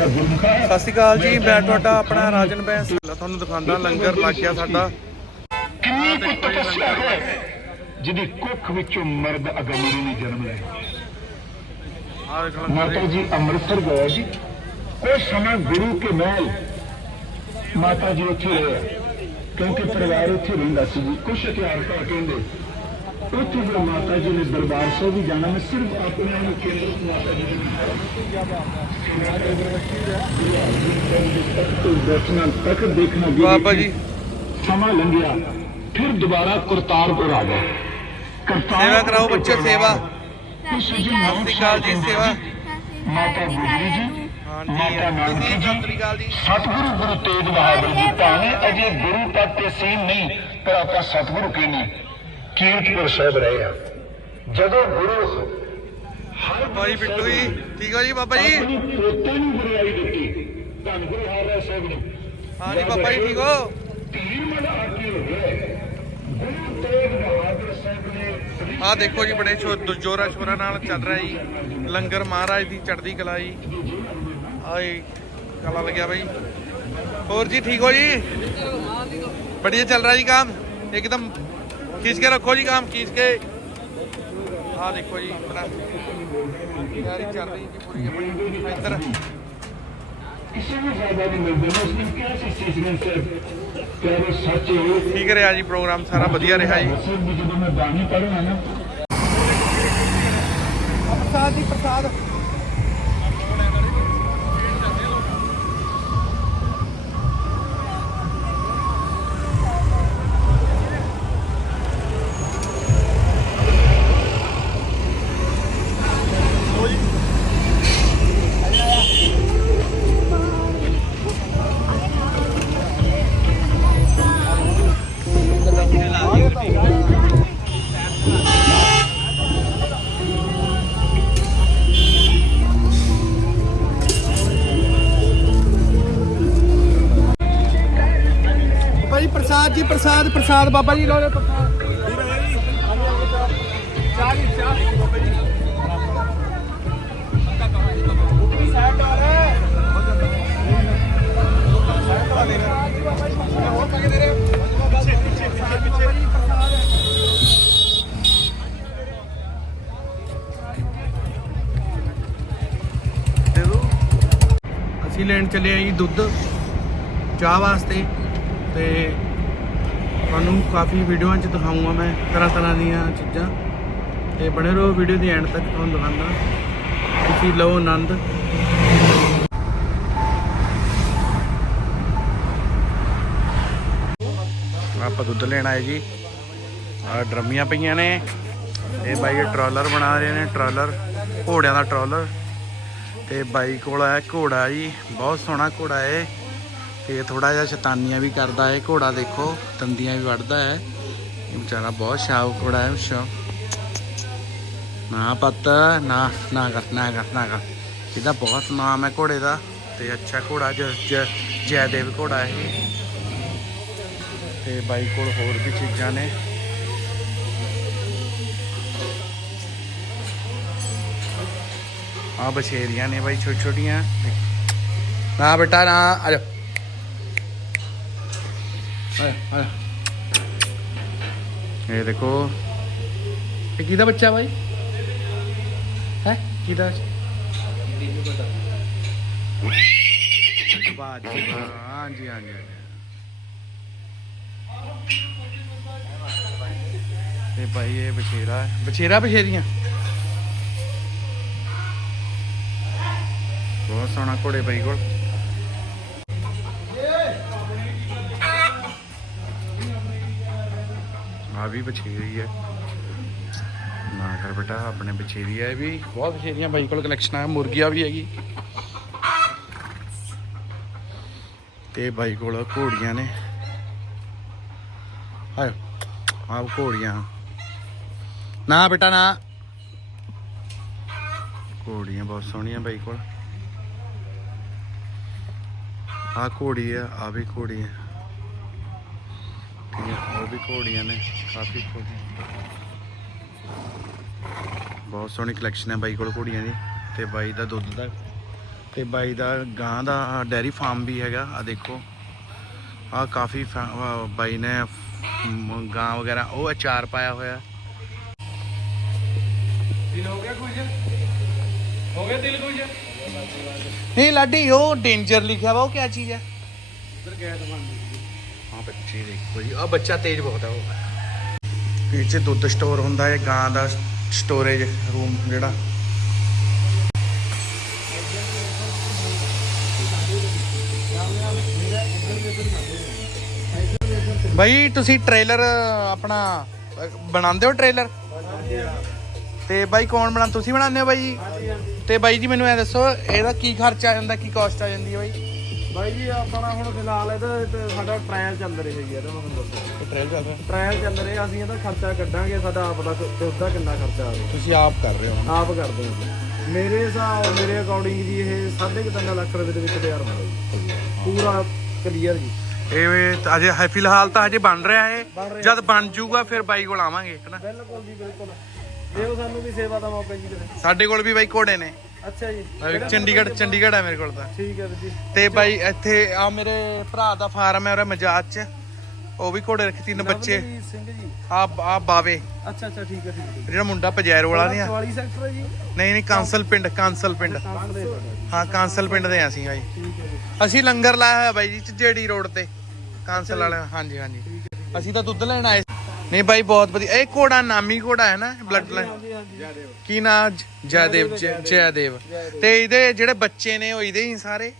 ਸਤਿ ਸ਼੍ਰੀ ਅਕਾਲ ਜੀ ਮੈਂ ਤੁਹਾਡਾ ਆਪਣਾ ਰਾਜਨ ਬੈਂਸ। ਤੁਹਾਨੂੰ ਦਿਖਾਉਂਦਾ ਲੰਗਰ ਲੱਗ ਗਿਆ ਸਾਡਾ। ਕਿੰਨੀ ਕੁ ਤਪੱਸਿਆ ਹੈ ਜਿਹਦੀ ਕੁੱਖ ਵਿੱਚੋਂ ਮਰਦ ਅਗਮਰੀ ਨੇ ਜਨਮ ਲਿਆ। ਮਾਤਾ ਜੀ ਅੰਮ੍ਰਿਤਸਰ ਗਏ ਜੀ। ਕੁਝ ਸਮਾਂ ਗੁਰੂ ਕੇ ਮਹਿਲ ਮਾਤਾ ਜੀ ਉੱਥੇ ਰਹੇ। ਕਿਉਂਕਿ ਪਰਿਵਾਰ ਉੱਥੇ ਰਹਿੰਦਾ ਸੀ ਜੀ। ਕੁਝ ਇਤਿਹਾਸਕਾਰ ਕਹਿੰਦੇ ਉੱਥੇ ਜਦੋਂ ਮਾਤਾ ਜੀ ਨੇ ਦਰਬਾਰ ਸਾਹਿਬ ਵੀ ਜਾਣਾ। ਮੈਂ ਸਿਰਫ ਆਪਣੇ ਆਪ ਨੂੰ ਕੇਂਦਰਿਤ ਮਾਤਾ ਜੀ ਨੂੰ ਬੈਠਣਾ ਤੱਕ ਦੇਖਣਾ ਵੀ ਬਾਬਾ ਜੀ। ਸਮਾਂ ਲੰਘਿਆ। ਫਿਰ ਦੁਬਾਰਾ ਕਰਤਾਰਪੁਰ ਆ ਗਏ। ਕਰਤਾਰਪੁਰ ਸੇਵਾ ਕਰਾਓ ਬੱਚੇ, ਸੇਵਾ। ਸਤਿ ਸ਼੍ਰੀ ਅਕਾਲ ਜੀ ਸੇਵਾ। ਮਾਤਾ ਗੁਜਰੀ ਜੀ ਮਾਤਾ ਨਾਨਕੀ ਜੀ। ਸਤਿਗੁਰੂ ਗੁਰੂ ਤੇਗ ਬਹਾਦਰ ਜੀ ਭਾਵੇਂ ਅਜੇ ਗੁਰੂ ਪਦ ਤੇ ਸੀ ਨਹੀਂ ਪਰ ਆਪਾਂ ਸਤਿਗੁਰੂ ਕਹਿੰਦੇ ਕੀਰਤਪੁਰ ਸਾਹਿਬ ਰਹੇ ਆ ਜਦੋਂ ਗੁਰੂ ਹਰ ਬਾਈ ਬਿੱਟੂ ਠੀਕ ਆ ਜੀ ਬਾਬਾ ਜੀ? ਪੋਤੇ ਨੂੰ ਗੁਰਿਆਈ ਦਿੱਤੀ। ਧੰਨ ਗੁਰੂ ਹਰਿ ਸਾਹਿਬ ਨੇ। ਹਾਂ ਜੀ ਬਾਬਾ ਜੀ ਠੀਕ ਹੋ? ਤੀਰ ਮਨ ਆਕੀ ਹੋ ਗਏ ਆ ਦੇਖੋ ਜੀ ਬੜੇ ਜੋਰਾ ਸ਼ੋਰਾ ਨਾਲ ਚੱਲ ਰਿਹਾ ਜੀ। ਲੰਗਰ ਮਹਾਰਾਜ ਦੀ ਚੜ੍ਹਦੀ ਕਲਾ ਜੀ। ਆਏ ਕਲਾ ਲੱਗਿਆ ਬਾਈ। ਹੋਰ ਜੀ ਠੀਕ ਹੋ ਜੀ? ਬੜੀਆ ਚੱਲ ਰਿਹਾ ਜੀ ਕੰਮ। ਇੱਕਦਮ खींच के रखो जी काम खींच के हाँ देखो जी अपना तैयारी चल रही जी पूरी अपनी इधर ਕਿਸੇ ਨੂੰ ਫਾਇਦਾ ਨਹੀਂ ਮਿਲਦਾ ਉਸ ਨੇ ਕਿਹਾ ਸੀ ਸੀਸਨ ਸੇ ਪਿਆਰੇ ਸੱਚੇ ਠੀਕ ਰਿਹਾ ਜੀ ਪ੍ਰੋਗਰਾਮ ਸਾਰਾ ਵਧੀਆ ਰਿਹਾ ਜੀ ਅਸਲ ਵਿੱਚ ਜਦੋਂ ਮੈਂ ਬਾਣੀ ਪੜ੍ਹਨਾ ਨਾ ਪ੍ਰਸਾਦ ਜੀ ਪ੍ਰਸਾਦ ਪ੍ਰਸਾਦ ਜੀ ਪ੍ਰਸਾਦ ਬਾਬਾ ਜੀ ਲੋ ਪ੍ਰਸਾਦ। ਚਾਹ ਜੀ ਚਾਹ ਬਾਬਾ ਜੀ ਸਾਈਡ ਆ ਰਿਹਾ ਅਸੀਂ ਲੈਣ ਚੱਲੇ ਆਂ ਜੀ ਦੁੱਧ, ਚਾਹ ਵਾਸਤੇ ਤੇ ਤੁਹਾਨੂੰ ਕਾਫੀ ਵੀਡੀਓਆਂ 'ਚ ਦਿਖਾਉਂਗਾ ਮੈਂ, ਤਰ੍ਹਾਂ ਤਰ੍ਹਾਂ ਦੀਆਂ ਚੀਜ਼ਾਂ। ਤੇ ਬਣੇ ਰਹੋ ਵੀਡੀਓ ਦੀ ਐਂਡ ਤੱਕ, ਤੁਹਾਨੂੰ ਦਿਖਾਉਂਦਾ। ਤੁਸੀਂ ਲਓ ਆਨੰਦ। ਆਪਾਂ ਦੁੱਧ ਲੈਣ ਆਏ ਜੀ। ਆ ਡਰਮੀਆਂ ਪਈਆਂ ਨੇ। ਇਹ ਬਾਈ ਇਹ ਟਰਾਲਰ ਬਣਾ ਰਹੇ ਨੇ, ਟਰਾਲਰ, ਘੋੜਿਆਂ ਦਾ ਟਰਾਲਰ। ਤੇ ਬਾਈ ਕੋਲ ਹੈ ਘੋੜਾ ਜੀ, ਬਹੁਤ ਸੋਹਣਾ ਘੋੜਾ ਹੈ ਤੇ ਥੋੜਾ ਜਿਹਾ ਸ਼ੈਤਾਨੀਆਂ ਵੀ ਕਰਦਾ ਹੈ, ਘੋੜਾ ਦੇਖੋ ਤੰਦੀਆਂ ਵੀ ਵੱਢਦਾ ਹੈ। ਇਹ ਵਿਚਾਰਾ ਬਹੁਤ ਸ਼ਾਉਕ ਘੋੜਾ ਹੈ ਸ਼ਾ ਨਾ ਪਤ, ਨਾ ਨਾ ਕਰ ਨਾ ਕਰ ਨਾ ਕਰ। ਇਹਦਾ ਬਹੁਤ ਨਾਮ ਹੈ ਘੋੜੇ ਦਾ ਤੇ ਅੱਛਾ ਘੋੜਾ ਜੈਦੇਵ ਘੋੜਾ ਹੈ ਤੇ ਬਾਈ ਕੋਲ ਹੋਰ ਵੀ ਚੀਜ਼ਾਂ ਨੇ। ਆ ਬਛੇਰੀਆਂ ਨੇ ਬਾਈ ਛੋਟੀ ਛੋਟੀਆਂ ਨਾ ਬੇਟਾ, ਨਾ, ਆ ਜਾ ਇਹ ਦੇਖੋ। ਇਹ ਕਿਹਦਾ ਬੱਚਾ ਬਾਈ? ਹੈ? ਕਿਹਦਾ? ਵਾਹ ਹਾਂਜੀ ਹਾਂਜੀ ਤੇ ਭਾਈ ਇਹ ਬਛੇਰਾ ਹੈ। ਬਛੇਰਾ ਬਛੇਰੀਆਂ? ਬਹੁਤ ਸੋਹਣਾ ਘੋੜੇ ਬਾਈ ਕੋਲ। ਆ ਵੀ ਬਛੇਰੀ ਹੈ। ਨਾ ਕਰ ਬੇਟਾ, ਆਪਣੇ ਬਛੇਰੀ ਹੈ ਵੀ। ਬਹੁਤ ਬਛੇਰੀਆਂ ਬਾਈ ਕੋਲ ਕਲੈਕਸ਼ਨ ਆ, ਮੁਰਗੀਆਂ ਵੀ ਹੈਗੀ। ਤੇ ਬਾਈ ਕੋਲ ਘੋੜੀਆਂ ਨੇ। ਆਇਓ, ਆਹ ਘੋੜੀਆਂ। ਨਾ ਬੇਟਾ, ਨਾ। ਘੋੜੀਆਂ ਬਹੁਤ ਸੋਹਣੀਆਂ ਬਾਈ ਕੋਲ। ਆ ਘੋੜੀ ਆ ਆ ਵੀ ਘੋੜੀ ਹੈ ਠੀਕ ਹੈ ਹੋਰ ਵੀ ਘੋੜੀਆਂ ਨੇ ਕਾਫੀ ਘੋੜੀਆਂ ਬਹੁਤ ਸੋਹਣੀ ਕਲੈਕਸ਼ਨ ਹੈ ਬਾਈ ਕੋਲ ਘੋੜੀਆਂ ਦੀ ਤੇ ਬਾਈ ਦਾ ਦੁੱਧ ਦਾ ਤੇ ਬਾਈ ਦਾ ਗਾਂ ਦਾ ਡੈਰੀ ਫਾਰਮ ਵੀ ਹੈਗਾ ਆ ਦੇਖੋ। ਆ ਕਾਫੀ ਬਾਈ ਨੇ ਗਾਂ ਵਗੈਰਾ ਉਹ ਅਚਾਰ ਪਾਇਆ ਹੋਇਆ। ਦਿਲ ਹੋ ਗਿਆ ਕੁਝ? ਹੋ ਗਿਆ ਦਿਲ ਕੁਝ? ਨਹੀਂ ਲਾਡੀ ਉਹ ਡੇਂਜਰ ਲਿਖਿਆ ਵਾ ਉਹ ਕੀ ਚੀਜ਼ ਹੈ? ਉਧਰ ਗੈਸ ਬਣ ਗਈ ਹਾਂ ਦੇਖੋ ਜੀ। ਆ ਬੱਚਾ ਤੇਜ਼ ਬਹੁਤ ਹੈ ਉਹ। ਇਹ 'ਚ ਦੁੱਧ ਸਟੋਰ ਹੁੰਦਾ ਹੈ, ਗਾਂ ਦਾ ਸਟੋਰੇਜ ਰੂਮ ਜਿਹੜਾ। ਭਾਈ ਤੁਸੀਂ ਟ੍ਰੇਲਰ ਆਪਣਾ ਬਣਾਉਂਦੇ ਹੋ ਟ੍ਰੇਲਰ ਤੇ ਬਾਈ, ਕੌਣ ਬਣਾ, ਤੁਸੀਂ ਬਣਾਉਂਦੇ ਹੋ ਬਾਈ? ਤੇ ਬਾਈ ਜੀ, ਮੈਨੂੰ ਇਹ ਦੱਸੋ, ਇਹਦਾ ਕੀ ਖਰਚਾ ਆ ਜਾਂਦਾ ਕੀ ਕਾਸਟ ਆ ਜਾਂਦੀ ਹੈ ਬਾਈ? ਬਾਈ ਜੀ ਆਪਣਾ ਹੁਣ ਫਿਲਹਾਲ ਇਹਦਾ ਤੇ ਸਾਡਾ ਟ੍ਰਾਇਲ ਚੱਲ ਰਹੀ ਹੈਗੀ ਇਹਦਾ ਮੈਂ ਤੁਹਾਨੂੰ ਦੱਸਾਂ। ਟ੍ਰੇਲਰ ਚੱਲ ਰਿਹਾ? ਟ੍ਰਾਇਲ ਚੱਲ ਰਿਹਾ ਅਸੀਂ ਇਹਦਾ ਖਰਚਾ ਕੱਢਾਂਗੇ ਸਾਡਾ ਆਪ ਦਾ ਤੇ ਉਹਦਾ ਕਿੰਨਾ ਖਰਚਾ ਆ ਰਿਹਾ ਤੁਸੀਂ ਆਪ ਕਰ ਰਹੇ ਹੋ ਆਪ ਕਰਦੇ ਹਾਂ ਜੀ। ਮੇਰੇ ਹਿਸਾਬ ਮੇਰੇ ਅਕੋਰਡਿੰਗ ਜੀ ਇਹ 3.5 ਲੱਖ ਰੁਪਏ ਦੇ ਵਿੱਚ ਤਿਆਰ ਹੋਣਾ ਜੀ। ਪੂਰਾ ਕਲੀਅਰ ਜੀ। ਇਹ ਤਾਂ ਅਜੇ ਹੈ ਫਿਲਹਾਲ ਤਾਂ ਹਜੇ ਬਣ ਰਿਹਾ ਹੈ। ਜਦ ਬਣ ਜਾਊਗਾ ਫਿਰ ਬਾਈ ਕੋਲ ਆਵਾਂਗੇ ਹਨਾ ਬਿਲਕੁਲ ਜੀ ਬਿਲਕੁਲ। ਦਿਓ ਸਾਨੂੰ ਵੀ ਸੇਵਾ ਦਾ ਮੌਕਾ ਜੀ ਕਿਤੇ ਸਾਡੇ ਕੋਲ ਵੀ ਬਾਈ ਘੋੜੇ ਨੇ। ਅੱਛਾ ਜੀ। ਚੰਡੀਗੜ੍ਹ ਚੰਡੀਗੜ੍ਹ ਹੈ ਮੇਰੇ ਕੋਲ ਤਾਂ। ਠੀਕ ਹੈ ਵੀਰ ਜੀ। ਤੇ ਬਾਈ ਇੱਥੇ ਆ ਮੇਰੇ ਭਰਾ ਦਾ ਫਾਰਮ ਹੈ ਉਹ ਮਜਾਜ ਚ। ਉਹ ਵੀ ਘੋੜੇ ਰੱਖੇ ਤਿੰਨ ਬੱਚੇ। ਲਵਲੀ ਸਿੰਘ ਜੀ। ਆ ਆ ਬਾਵੇ। ਅੱਛਾ ਅੱਛਾ ਠੀਕ ਹੈ ਠੀਕ ਹੈ ਜਿਹੜਾ ਮੁੰਡਾ ਪਜੈਰੋ ਵਾਲਾ ਨਹੀਂ ਆ। 44 ਸੈਕਟਰ ਹੈ ਜੀ। ਨਹੀਂ ਨਹੀਂ ਕਾਂਸਲ ਪਿੰਡ ਕਾਂਸਲ ਪਿੰਡ। ਹਾਂ ਕਾਂਸਲ ਪਿੰਡ ਦੇ ਆ ਅਸੀਂ ਬਾਈ। ਠੀਕ ਹੈ ਜੀ। ਅਸੀਂ ਲੰਗਰ ਲਾਇਆ ਹੋਇਆ ਬਾਈ ਜੀ ਜਿਹੜੀ ਰੋਡ ਤੇ। ਕਾਂਸਲ ਵਾਲੇ ਹਾਂਜੀ ਹਾਂਜੀ। ਅਸੀਂ ਤਾਂ ਦੁੱਧ ਲੈਣ ਆਏ। ਨਹੀਂ ਬਾਈ ਬਹੁਤ ਵਧੀਆ। ਇਹ ਘੋੜਾ ਨਾਮੀ ਘੋੜਾ ਹੈ ਨਾ ਬਲੱਡ ਲਾਈਨ ਕੀ ਨਾਂ? ਜ- ਜੈਦੇਵ ਜੈਦੇਵ ਤੇ ਇਹਦੇ ਜਿਹੜੇ ਬੱਚੇ ਨੇ ਉਹ ਇਹਦੇ ਹੀ ਸਾਰੇ?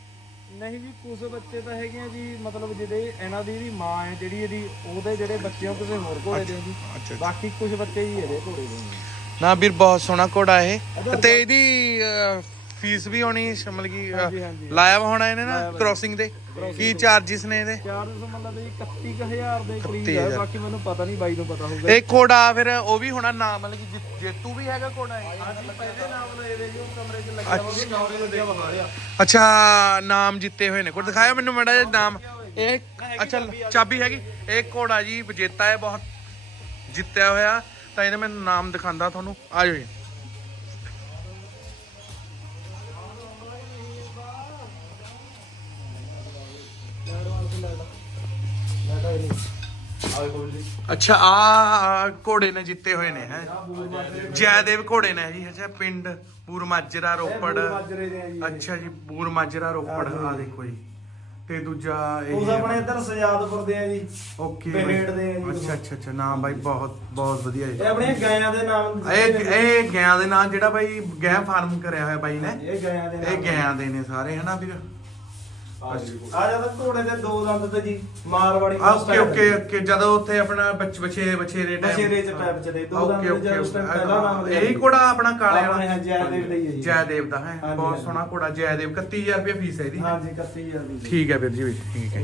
ਨਹੀਂ ਜੀ ਕੁਝ ਬੱਚੇ ਤਾਂ ਹੈਗੇ ਆ ਜੀ ਮਤਲਬ ਜਿਹੜੇ ਇਹਨਾਂ ਦੀ ਜਿਹੜੀ ਮਾਂ ਹੈ ਜਿਹੜੀ ਇਹਦੀ ਉਹਦੇ ਜਿਹੜੇ ਬੱਚੇ ਉਹ ਕਿਸੇ ਹੋਰ ਘੋੜੇ ਦੇ ਜੀ। ਬਾਕੀ ਕੁਝ ਬੱਚੇ ਹੀ ਇਹਦੇ ਘੋੜੇ ਦੇ ਨੇ ਵੀਰ ਬਹੁਤ ਸੋਹਣਾ ਘੋੜਾ ਇਹ। ਤੇ ਇਹਦੀ ਫੀਸ ਵੀ ਹੋਣੀ ਮਤਲਬ ਕਿ ਅਹ, ਹਾਂਜੀ, ਹਾਂਜੀ। ਲਾਇਆ ਵਾ ਹੋਣਾ ਇਹਨੇ ਨਾ ਕ੍ਰੋਸਿੰਗ ਦੇ? ਕੀ ਚਾਰजेस ਨੇ ਇਹਦੇ? ਚਾਰ ਸੌ ਮਤਲਬ ਜੀ 31000 ਦੇ ਕਰੀਬ 31,000 ਹੈ ਬਾਕੀ ਮੈਨੂੰ ਪਤਾ ਨਹੀਂ ਬਾਈ ਨੂੰ ਪਤਾ ਹੋਊਗਾ। ਇਹ ਘੋੜਾ ਫਿਰ ਉਹ ਵੀ ਹੋਣਾ ਨਾ ਮਤਲਬ ਕਿ ਜੇ- ਜੇਤੂ ਵੀ ਹੈਗਾ ਘੋੜਾ ਇਹ? ਹਾਂਜੀ ਪਹਿਲੇ ਨਾਮ ਦੇ ਇਹਦੇ ਜੀ ਉਹ ਕਮਰੇ 'ਚ ਲੱਗਿਆ ਵਾ ਉਹ ਨਾਮ ਲੱਗਿਆ ਵਾ ਰਿਹਾ। ਅੱਛਾ ਨਾਮ ਜਿੱਤੇ ਹੋਏ ਨੇ। ਕੋਈ ਦਿਖਾਇਆ ਮੈਨੂੰ ਮੜਾ ਜਿਹਾ ਨਾਮ। ਇਹ ਅੱਛਾ ਚਾਬੀ ਹੈਗੀ। ਇਹ ਘੋੜਾ ਜੀ ਵਿਜੇਤਾ ਹੈ ਬਹੁਤ ਜਿੱਤਿਆ ਹੋਇਆ। ਤਾਂ ਇਹਦਾ ਮੈਂ ਨਾਮ ਦਿਖਾਉਂਦਾ ਤੁਹਾਨੂੰ। ਆ ਜਾਓ ਜੀ। ਅੱਛਾ ਆ ਘੋੜੇ ਨੇ ਜਿੱਤੇ ਹੋਏ ਨੇ ਹੈ? ਜੈਦੇਵ ਘੋੜੇ ਨੇ ਜੀ ਅੱਛਾ ਪਿੰਡ ਪੂਰ ਮਾਜਰਾ ਰੋਪੜ ਅੱਛਾ ਜੀ ਪੂਰ ਮਾਜਰਾ ਰੋਪੜ ਆ ਦੇਖੋ ਜੀ। ਤੇ ਦੂਜਾ ਉਸ ਇਹ ਆਪਣੇ ਇੱਧਰ ਸਜਾਦਪੁਰ ਦੇ ਆ ਜੀ। ਓਕੇ ਪੇੜ ਦੇ ਆ ਜੀ ਅੱਛਾ ਅੱਛਾ ਅੱਛਾ ਨਾਮ ਬਾਈ ਬਹੁਤ ਬਹੁਤ ਵਧੀਆ ਇਹ ਜੀ ਆਪਣੇ ਗਾਇਆਂ ਦੇ ਨਾਮ ਇਹ ਇਹ ਗਾਂ ਦੇ ਨਾਂ ਜਿਹੜਾ ਬਾਈ ਗਾਂ ਫਾਰਮ ਕਰਿਆ ਹੋਇਆ ਬਾਈ ਨੇ। ਇਹ ਗਾਇਆਂ ਦੇ ਇਹ ਨਾਮ। ਗਾਂ ਦੇ ਨੇ ਸਾਰੇ ਹਨਾ ਵੀਰ? ਆ ਜਾਂਦਾ ਘੋੜੇ ਦੇ ਦੋ ਦੰਦ ਤੇ ਜੀ ਮਾਰਵਾੜੀ ਓਕੇ ਓਕੇ ਓਕੇ ਜਦੋਂ ਉੱਥੇ ਆਪਣਾ ਬੱਚ ਬਛੇ ਬਛੇਰੇ ਟਾਈਮ ਬਛੇਰੇ ਚ ਟਾਈਪ ਚ ਦੇ ਦੋ ਓਕੇ ਦੰਦ ਓਕੇ ਦੇ ਉਸ ਟਾਈਮ ਓਕੇ। ਪਹਿਲਾ ਨਾਮ ਲਿਆ ਇਹੀ ਘੋੜਾ ਆਪਣਾ ਕਾਲੇ ਆਪਣੇ ਵਾਲਾ ਹਾਂ ਜੈਦੇਵ ਦਾ ਹੀ ਹੈ ਜੀ। ਜੈਦੇਵ ਦਾ ਹੈ? ਹਾਂਜੀ, ਬਹੁਤ ਹਾਂਜੀ। ਸੋਹਣਾ ਘੋੜਾ ਜੈਦੇਵ 31000 ਰੁਪਏ ਫੀਸ ਹੈ ਇਹਦੀ। ਹਾਂਜੀ 31000 ਦੀ। ਜੀ। ਠੀਕ ਹੈ ਵੀਰ ਜੀ ਵੀਰ, ਠੀਕ ਹੈ।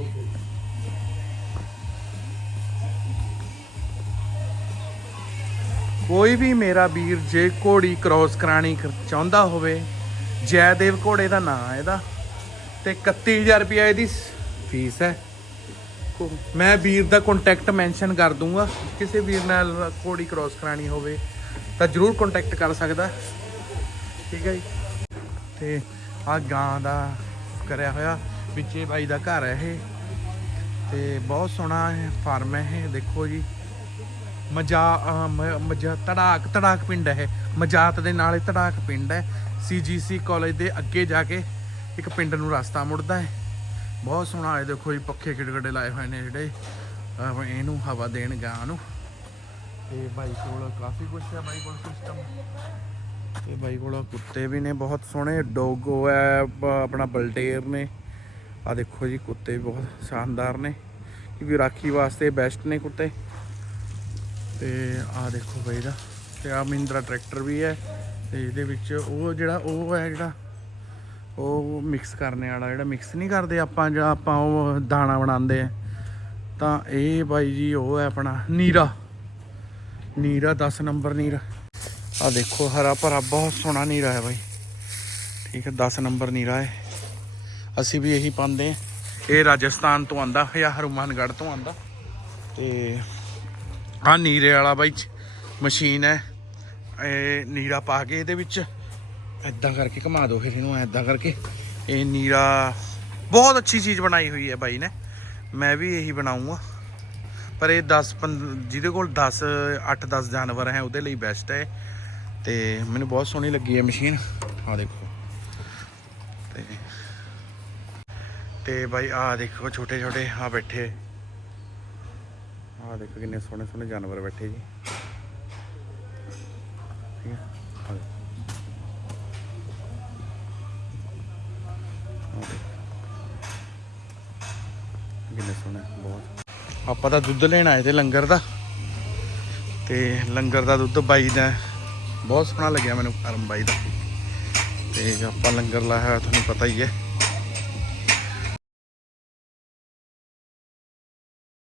ਕੋਈ ਵੀ ਮੇਰਾ ਵੀਰ ਜੇ ਘੋੜੀ ਕ੍ਰੋਸ ਕਰਾਣੀ ਕਰ- ਚਾਹੁੰਦਾ ਹੋਵੇ ਜੈਦੇਵ ਘੋੜੇ ਦਾ ਨਾਂ ਹੈ ਇਹਦਾ। ਤੇ 31000 ਰੁਪਏ ਇਹਦੀ ਫੀਸ ਹੈ। ਮੈਂ ਵੀਰ ਦਾ ਕੰਟੈਕਟ ਮੈਂਸ਼ਨ ਕਰ ਦੂੰਗਾ। ਕਿਸੇ ਵੀਰ ਨਾਲ ਘੋੜੀ ਕ੍ਰੋਸ ਕਰਾਣੀ ਹੋਵੇ ਤਾਂ ਜਰੂਰ ਕੰਟੈਕਟ ਕਰ ਸਕਦਾ। ਠੀਕ ਹੈ ਜੀ। ਤੇ ਆ ਗਾਂ ਦਾ ਕਰਿਆ ਹੋਇਆ ਵਿੱਚੇ ਬਾਈ ਦਾ ਘਰ ਹੈ ਇਹ। ਤੇ ਬਹੁਤ ਸੋਹਣਾ ਫਾਰਮ ਹੈ ਇਹ, ਦੇਖੋ ਜੀ। ਮਜਾ ਮ- ਮਜਾ, ਤੜਾਕ ਤੜਾਕ ਪਿੰਡ ਹੈ ਇਹ। ਮਜਾਤ ਦੇ ਨਾਲ ਇਹ ਤੜਾਕ ਪਿੰਡ ਹੈ। ਸੀਜੀਸੀ ਕਾਲਜ ਦੇ ਅੱਗੇ ਜਾ ਕੇ ਇੱਕ ਪਿੰਡ ਨੂੰ ਰਸਤਾ ਮੁੜਦਾ ਹੈ। ਬਹੁਤ ਸੋਹਣਾ ਹੈ ਦੇਖੋ ਜੀ, ਪੱਖੇ ਕਿੱਡੇ ਕਿੱਡੇ ਲਾਏ ਹੋਏ ਨੇ ਜਿਹੜੇ। ਇਹਨੂੰ ਹਵਾ ਦੇਣ ਗਾਂ ਨੂੰ। ਤੇ ਬਾਈ ਕੋਲ ਕਾਫੀ ਕੁਝ ਹੈ, ਬਾਈ ਕੋਲ ਸਿਸਟਮ ਤੇ ਬਾਈ ਕੋਲ ਕੁੱਤੇ ਵੀ ਨੇ, ਬਹੁਤ ਸੋਹਣੇ। ਡੋਗੋ ਹੈ ਆਪਣਾ ਬਲਟੇਰ ਨੇ। ਆ ਦੇਖੋ ਜੀ, ਕੁੱਤੇ ਬਹੁਤ ਸ਼ਾਨਦਾਰ ਨੇ। ਕਿਉਂਕਿ ਰਾਖੀ ਵਾਸਤੇ ਬੈਸਟ ਨੇ ਕੁੱਤੇ। ਤੇ ਆ ਦੇਖੋ ਬਾਈ ਦਾ। ਤੇ ਆ ਮਹਿੰਦਰਾ ਟਰੈਕਟਰ ਵੀ ਹੈ। ਤੇ ਇਹਦੇ ਵਿੱਚ ਉਹ ਜਿਹੜਾ ਉਹ ਹੈ ਜਿਹੜਾ ਉਹ ਮਿਕਸ ਕਰਨੇ ਵਾਲਾ ਜਿਹੜਾ ਮਿਕਸ ਨਹੀਂ ਕਰਦੇ ਆਪਾਂ ਜਿਹੜਾ ਆਪਾਂ ਉਹ ਦਾਣਾ ਬਣਾਉਂਦੇ ਆ। ਤਾਂ ਇਹ ਬਾਈ ਜੀ ਉਹ ਹੈ ਆਪਣਾ, ਨੀਰਾ। ਨੀਰਾ 10 ਨੰਬਰ ਨੀਰਾ। ਆ ਦੇਖੋ, ਹਰਾ ਭਰਾ, ਬਹੁਤ ਸੋਹਣਾ ਨੀਰਾ ਹੈ ਬਾਈ। ਠੀਕ ਹੈ 10 ਨੰਬਰ ਨੀਰਾ ਹੈ। ਅਸੀਂ ਵੀ ਇਹੀ ਪਾਉਂਦੇ ਹਾਂ ਇਹ ਰਾਜਸਥਾਨ ਤੋਂ ਆਂਦਾ ਜਾਂ ਹਰੂਮਾਨਗੜ੍ਹ ਤੋਂ ਆਂਦਾ ਤੇ ਆ ਨੀਰੇ ਵਾਲਾ ਬਾਈ ਮਸ਼ੀਨ ਹੈ। ਇਹ ਨੀਰਾ ਪਾ ਕੇ ਇਹਦੇ ਵਿੱਚ ਐਦਾਂ ਕਰਕੇ ਘੁਮਾ ਦਿਓ ਫਿਰ ਇਹਨੂੰ ਐਦਾਂ ਕਰਕੇ। ਇਹ ਨੀਰਾ, ਬਹੁਤ ਅੱਛੀ ਚੀਜ਼ ਬਣਾਈ ਹੋਈ ਹੈ ਬਾਈ ਨੇ। ਮੈਂ ਵੀ ਇਹੀ ਬਣਾਉਂਗਾ ਪਰ ਇਹ 10 15 ਜਿਹਦੇ ਕੋਲ 10 8 10 ਜਾਨਵਰ ਹੈ, ਉਹਦੇ ਲਈ ਬੈਸਟ ਹੈ ਤੇ ਮੈਨੂੰ ਬਹੁਤ ਸੋਹਣੀ ਲੱਗੀ ਹੈ ਮਸ਼ੀਨ। ਆ ਦੇਖੋ। ਤੇ ਤੇ ਬਾਈ ਆ ਦੇਖੋ ਛੋਟੇ ਛੋਟੇ ਆ ਬੈਠੇ। ਆ ਦੇਖੋ ਕਿੰਨੇ ਸੋਹਣੇ ਸੋਹਣੇ ਜਾਨਵਰ ਬੈਠੇ ਜੀ। ਕਿੰਨੇ ਸੋਹਣੇ, ਬਹੁਤ। ਆਪਾਂ ਤਾਂ ਦੁੱਧ ਲੈਣ ਆਏ ਤੇ ਲੰਗਰ ਦਾ। ਤੇ ਲੰਗਰ ਦਾ ਦੁੱਧ ਬਾਈ ਦਾ। ਬਹੁਤ ਸੋਹਣਾ ਲੱਗਿਆ ਮੈਨੂੰ ਕਰਮ ਬਾਈ ਦਾ। ਤੇ ਆਪਾਂ ਲੰਗਰ ਲਾਇਆ ਹੋਇਆ, ਤੁਹਾਨੂੰ ਪਤਾ ਹੀ ਹੈ।